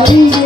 Hari